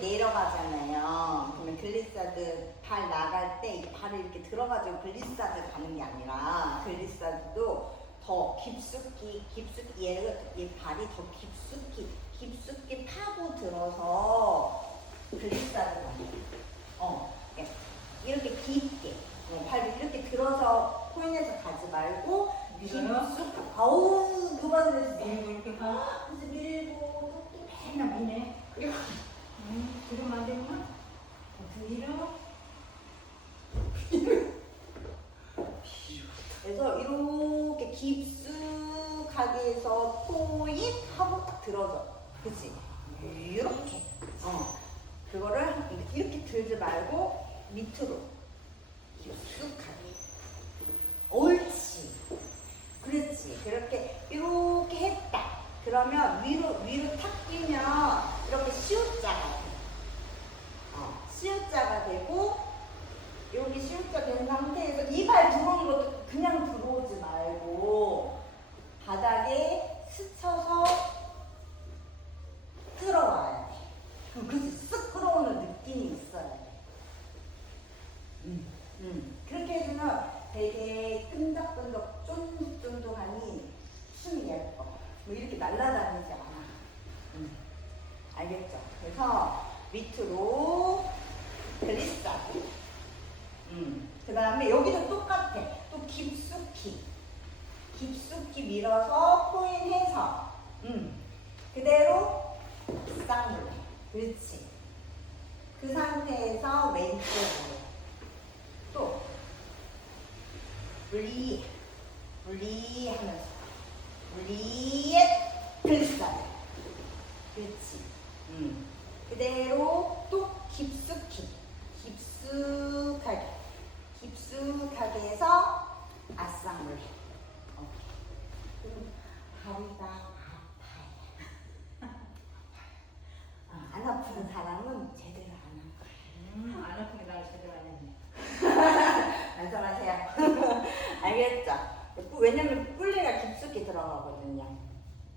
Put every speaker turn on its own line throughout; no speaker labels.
내려가잖아요. 그러면 글리사드 발 나갈 때 이 발을 이렇게 들어가지고 글리사드 가는 게 아니라 글리사드도 더 깊숙이 깊숙이 얘를 이 발이 더 깊숙이 깊숙이 파고 들어서 글리사드 가는. 어, 이렇게 이렇게 깊게 어, 발을 이렇게 들어서 포인에서 가지 말고? 깊숙 아우 누가 그랬어? 밀고 이렇게 가. 그래서 밀고 또 맨날 미네. 그리고
음, 그러면 안 되구나. 밀어.
그래서 이렇게 깊숙하게 해서 포인 하고 딱 들어줘. 그치? 이렇게. 어. 그거를 이렇게 들지 말고 밑으로 깊숙하게. 옳지. 그렇지. 그렇게 이렇게 했다. 그러면 위로 위로 탁 끼면 이렇게 시옷자가 돼. 어, 시옷자가 되고 여기 시옷자 된 상태에서 이발 들어오는 것도 그냥 들어오지 말고 바닥에 스쳐서 끌어와야 돼. 그럼 그래서 쓱 끌어오는 느낌이 있어야 돼. 음, 음. 그렇게 해주면 되게 끈적끈적 쫀득쫀득하니 춤이 예뻐. 뭐 이렇게 날아다니지 않아. 음. 알겠죠? 그래서 밑으로 글리사드. 음. 그 다음에 여기도 똑같아. 또 깊숙이. 깊숙이 밀어서 포인해서. 음. 그대로 쌍물레. 그렇지. 그 상태에서 왼쪽으로. 또. 분리. 분리 하면서. 분리에 글리사드. 그렇지. 음. 그대로 또 깊숙이, 깊숙하게, 깊숙하게 해서 아쌍물. 오케이. 그럼 다리가 아파요. 아, 안 아픈 사람은 제대로 안한 거예요.
음, 안 아프게 날 제대로 안 했네.
안전하세요. 알겠죠? 왜냐면 뿔레가 깊숙이 들어가거든요.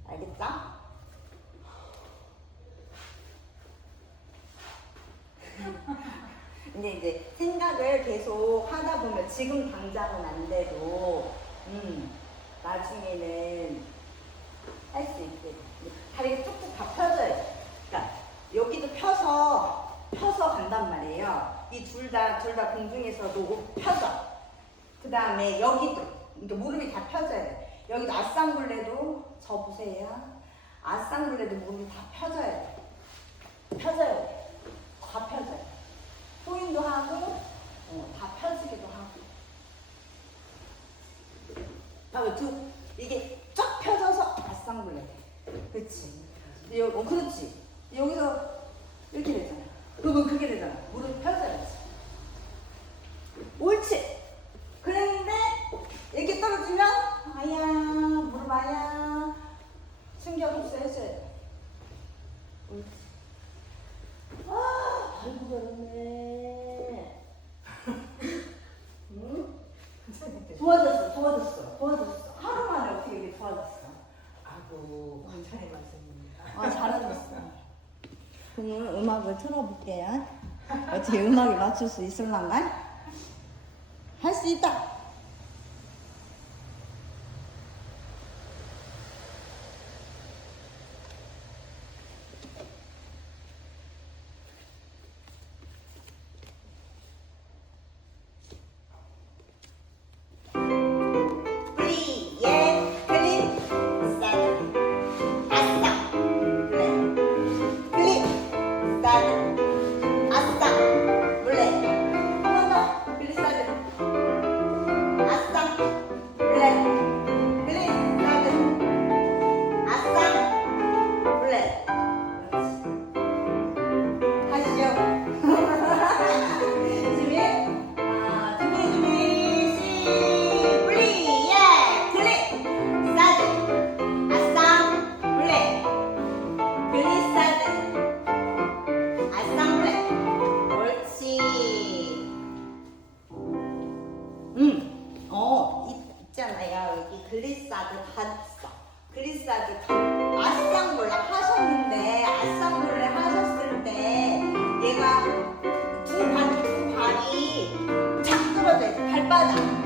알겠죠? 근데 이제 생각을 계속 하다 보면 지금 당장은 안 돼도 음 나중에는 할 수 있게 돼. 다리가 쭉쭉 다 펴져요. 그러니까 여기도 펴서 펴서 간단 말이에요. 이 둘 다 둘 다 공중에서도 펴져. 그 다음에 여기도 그러니까 무릎이 다 펴져야 돼. 여기도 아쌍굴레도 저 보세요. 아쌍굴레도 무릎이 다 펴져야 돼. 펴져야 돼. 다 펴져야 돼. 포인도 하고 어, 다 펴지기도 하고. 아, 두 이게 쫙 펴져서 아쌍굴레 돼. 그렇지. 여, 어, 그렇지. 여기서 이렇게 되잖아. 그러면 그게 되잖아. 무릎 펴져야지. 옳지. 그랬는데 이렇게 떨어지면 아야 무릎 아야 충격 흡수해줘야 돼. 옳지. 아, 아이고 잘했네. 응? 도와줬어, 도와줬어, 도와줬어. 하루 만에 어떻게 이렇게 도와줬어?
아이고, 원찬이 말씀입니다. 아, 잘하셨어.
그러면 음악을 틀어볼게요. 어떻게 음악에 맞출 수 있을란가? 할 수 있다. 여기 글리사드 봤어. 글리사드 아쌍볼레 하셨는데 아쌍볼레 하셨을 때 얘가 두 발, 두 발이 착 떨어져 있어. 발바닥.